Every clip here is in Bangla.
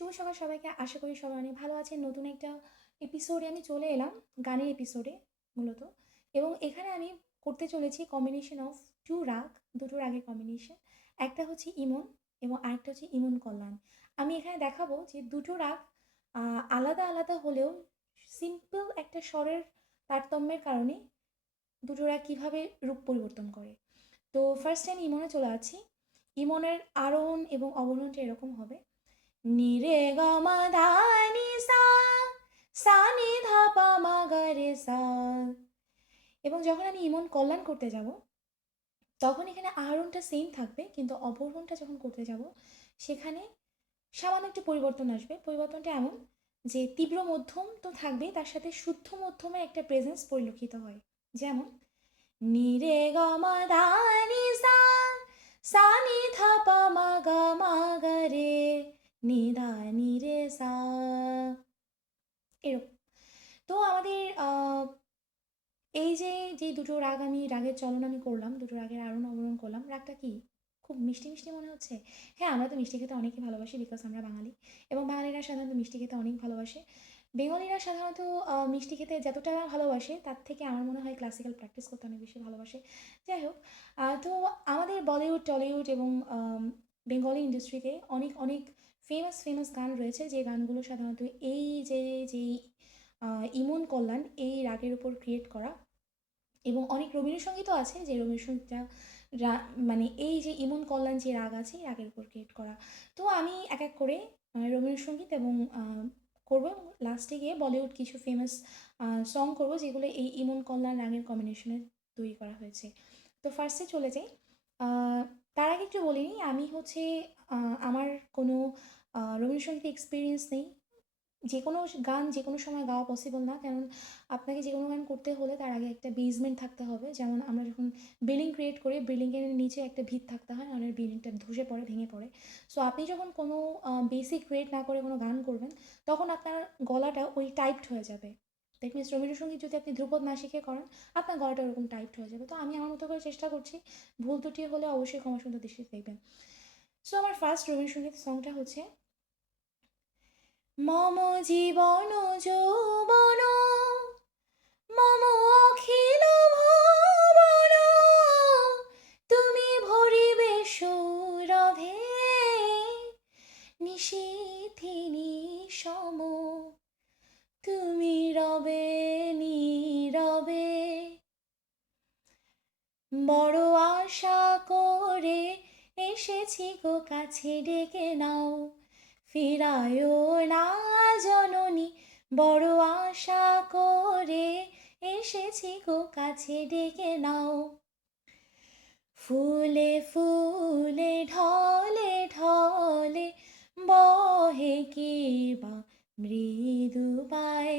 শুভ সকাল সবাইকে। আশা করি সবাই অনেক ভালো আছেন। নতুন একটা এপিসোডে আমি চলে এলাম, গানের এপিসোডে মূলত। এবং এখানে আমি করতে চলেছি কম্বিনেশন অফ 2 রাগ, দুটো রাগের কম্বিনেশন। একটা হচ্ছে ইমন এবং আরেকটা হচ্ছে ইমন কল্যাণ। আমি এখানে দেখাবো যে দুটো রাগ আলাদা আলাদা হলেও সিম্পল একটা স্বরের তারতম্যের কারণে দুটো রাগ কীভাবে রূপ পরিবর্তন করে। তো ফার্স্ট আমি ইমনে চলে যাচ্ছি। ইমনের আরোহণ এবং অবরোহণটা এরকম হবে: নি রে গ মা ধা নি সা, সা নি ধা পা মা গা রে সা। এবং যখন আমি ইমন কল্যাণ করতে যাব তখন এখানে আরোহণটা সেম থাকবে, কিন্তু অবরোহণটা যখন করতে যাব সেখানে সামান্য একটু পরিবর্তন আসবে। পরিবর্তনটা এমন যে তীব্র মধ্যম তো থাকবেই, তার সাথে শুদ্ধ মধ্যমে একটা প্রেজেন্স পরিলক্ষিত হয়। যেমন নি রে গ মা ধা নি সা, সা নি ধা পা মা গা রে, নি ধা নি রে সা, এরকম। তো আমাদের এই যে যে দুটো রাগ আমি রাগের চলন আমি করলাম, দুটো রাগের আরোহণ অবরোহণ করলাম, রাগটা কি খুব মিষ্টি মিষ্টি মনে হচ্ছে? হ্যাঁ, আমরা তো মিষ্টি খেতে অনেকই ভালোবাসি, বিকজ আমরা বাঙালি। এবং বাঙালিরা সাধারণত মিষ্টি খেতে অনেক ভালোবাসে। বেঙ্গলিরা সাধারণত মিষ্টি খেতে যতটা ভালোবাসে তার থেকে আমার মনে হয় ক্লাসিক্যাল প্র্যাকটিস করতে অনেক বেশি ভালোবাসে। যাই হোক, তো আমাদের বলিউড টলিউড এবং বেঙ্গলি ইন্ডাস্ট্রিতে অনেক অনেক ফেমাস ফেমাস গান রয়েছে, যে গানগুলো সাধারণত এই যে যেই ইমন কল্যাণ এই রাগের উপর ক্রিয়েট করা। এবং অনেক রবীন্দ্রসঙ্গীতও আছে, যে রবীন্দ্রসঙ্গীতটা মানে এই যে ইমন কল্যাণ যে রাগ আছে এই রাগের উপর ক্রিয়েট করা। তো আমি এক এক করে রবীন্দ্রসঙ্গীত এবং করবো, এবং লাস্টে গিয়ে বলিউড কিছু ফেমাস সং করবো, যেগুলো এই ইমন কল্যাণ রাগের কম্বিনেশনে তৈরি করা হয়েছে। তো ফার্স্টে চলে যাই। তার আগে একটু বলিনি, আমি হচ্ছে আমার কোনো রবীন্দ্রসঙ্গীতে এক্সপিরিয়েন্স নেই। যে কোনো গান যে কোনো সময় গাওয়া পসিবল না, কারণ আপনাকে যে কোনো গান করতে হলে তার আগে একটা বেসমেন্ট থাকতে হবে। যেমন আমরা যখন বিল্ডিং ক্রিয়েট করি, বিল্ডিংয়ের নিচে একটা ভিত থাকতে হয়, নাহলে বিল্ডিংটা ধসে পড়ে, ভেঙে পড়ে। সো আপনি যখন কোনো বেসিক ক্রিয়েট না করে কোনো গান করবেন, তখন আপনার গলাটা ওই টাইপড হয়ে যাবে। দ্যাট মিনস রবীন্দ্রসঙ্গীত যদি আপনি ধ্রুপদ না শিখে করেন, আপনার গলাটা ওরকম টাইপড হয়ে যাবে। তো আমি আমার মতো করে চেষ্টা করছি, ভুল ত্রুটি হলে অবশ্যই ক্ষমা সুন্দর দৃষ্টিতে দেখবেন। সো আমার ফার্স্ট রবীন্দ্রসঙ্গীত সংটা হচ্ছে: মম জীবন যৌবন, মম অখিল ভুবন, তুমি ভরিবে সৌরভে, নিশীথিনী সম, তুমি রবে নীরবে। বড় আশা করে এসেছি গো কাছে, ডেকে নাও, ফিরায়ও না জননী। বড় আশা করে এসেছি গো কাছে, ডেকে নাও। ফুলে ফুলে ঢলে ঢলে বহে কি বা মৃদু পায়,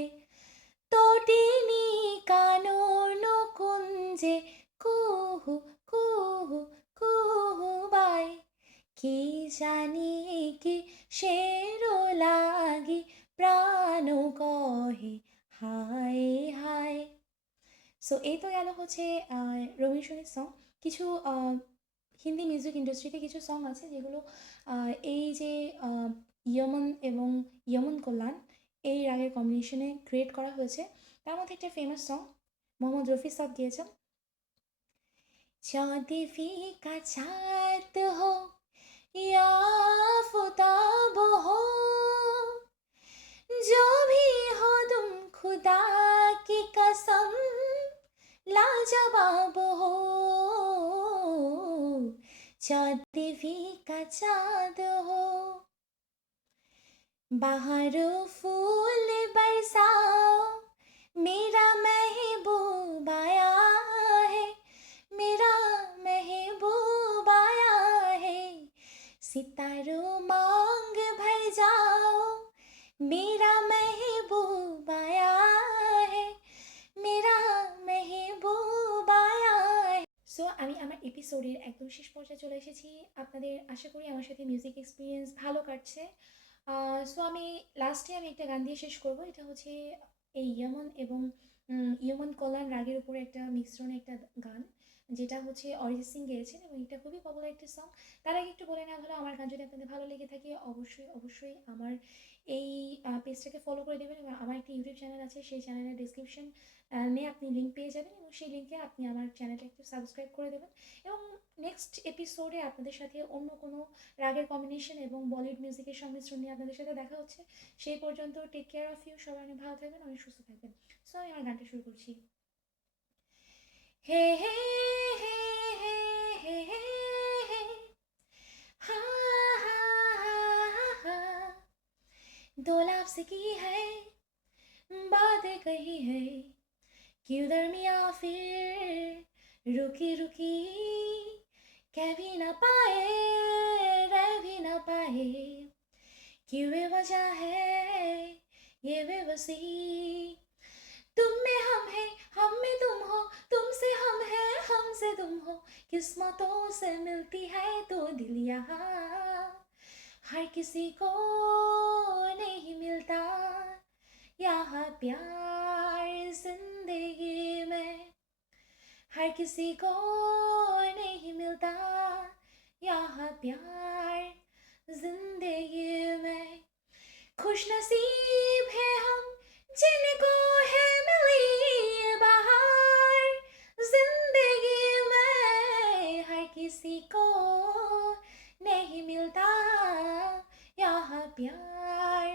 তটিনী কানন কুঞ্জে কুহু কুহু কুহু বাই। কি জানি কি শেরো লাগি, প্রাণ কহে হায় হায়। সো এই তো গেল হচ্ছে রবীন্দ্রসঙ্গীত সং। কিছু হিন্দি মিউজিক ইন্ডাস্ট্রিতে কিছু সং আছে যেগুলো এই যে ইয়মন এবং ইয়মন কল্যাণ এই রাগের কম্বিনেশনে ক্রিয়েট করা হয়েছে। তার মধ্যে একটা ফেমাস সং মোহাম্মদ রফি সাহ গিয়েছেন: चाँद फीका चाँद हो या आफताब हो, जो भी हो तुम खुदा की कसम लाजवाब हो। चाँद फीका चाँद हो, बाहर फूल बरसाओ, मेरा महबूब आया है, मेरा महबूब आया है। सितारों मांग भर जाओ, मेरा महबूब आया है, मेरा महबूब आया है। সো আমি আমার এপিসোডের একদম শেষ পর্যায়ে চলে এসেছি। আপনাদের আশা করি আমার সাথে মিউজিক এক্সপিরিয়েন্স ভালো কাটছে। সো আমি লাস্টে একটা গান দিয়ে শেষ করব। এটা হচ্ছে এই ইয়মন এবং ইয়মন কল্যাণ রাগের উপরে একটা মিশ্রণে একটা গান, যেটা হচ্ছে অরিজিৎ সিং গেয়েছেন এবং এটা খুবই পপুলার একটি সং। তার আগে একটু বলে নেওয়া ভালো, আমার গান যদি আপনাদের ভালো লেগে থাকে অবশ্যই আমার এই পেজটাকে ফলো করে দেবেন এবং আমার একটি ইউটিউব চ্যানেল আছে, সেই চ্যানেলের ডিসক্রিপশন নিয়ে আপনি লিঙ্ক পেয়ে যাবেন এবং সেই লিঙ্কে আপনি আমার চ্যানেলটা একটু সাবস্ক্রাইব করে দেবেন। এবং নেক্সট এপিসোডে আপনাদের সাথে অন্য কোনো রাগের কম্বিনেশন এবং বলিউড মিউজিকের সংমিশ্রণ নিয়ে আপনাদের সাথে দেখা হচ্ছে। সেই পর্যন্ত টেক কেয়ার অফ ইউ, সবাই অনেক ভালো থাকবেন, অনেক সুস্থ থাকবেন। সো আমি আমার গানটা শুরু করছি। হে হে হে হে হে হে হে, হা হা হা হা, दो लफ्ज़ की है बातें कही है, क्यों दरमियाँ फिर रुकी रुकी, कह भी ना पाए रह भी ना पाए, क्यों बेवजह है ये बेबसी, तुम में हम हैं हम में तुम हो, तुमसे हम हैं हमसे तुम हो, किस्मतों से मिलती है तो दिल यहाँ हर किसी को नहीं मिलता, यहाँ प्यार जिंदगी में हर किसी को नहीं मिलता, यहाँ प्यार जिंदगी में खुश नसीब है हम जिनको है मिली ये बहार जिंदगी में, हर किसी को नहीं मिलता यहाँ प्यार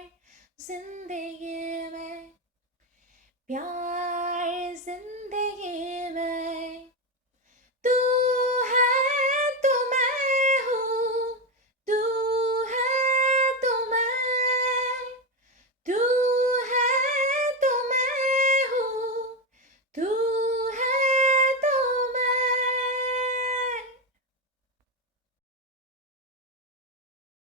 जिंदगी